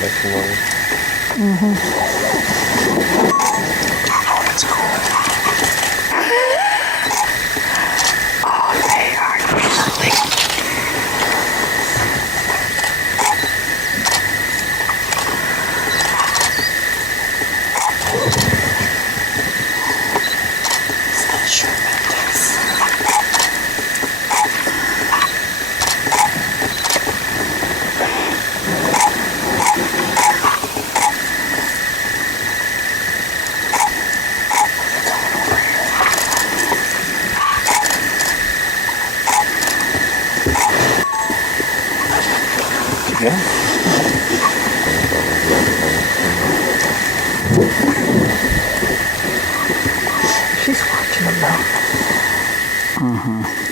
next morning. Oh, it's cool. Oh, they are curling. Yeah. She's watching them though.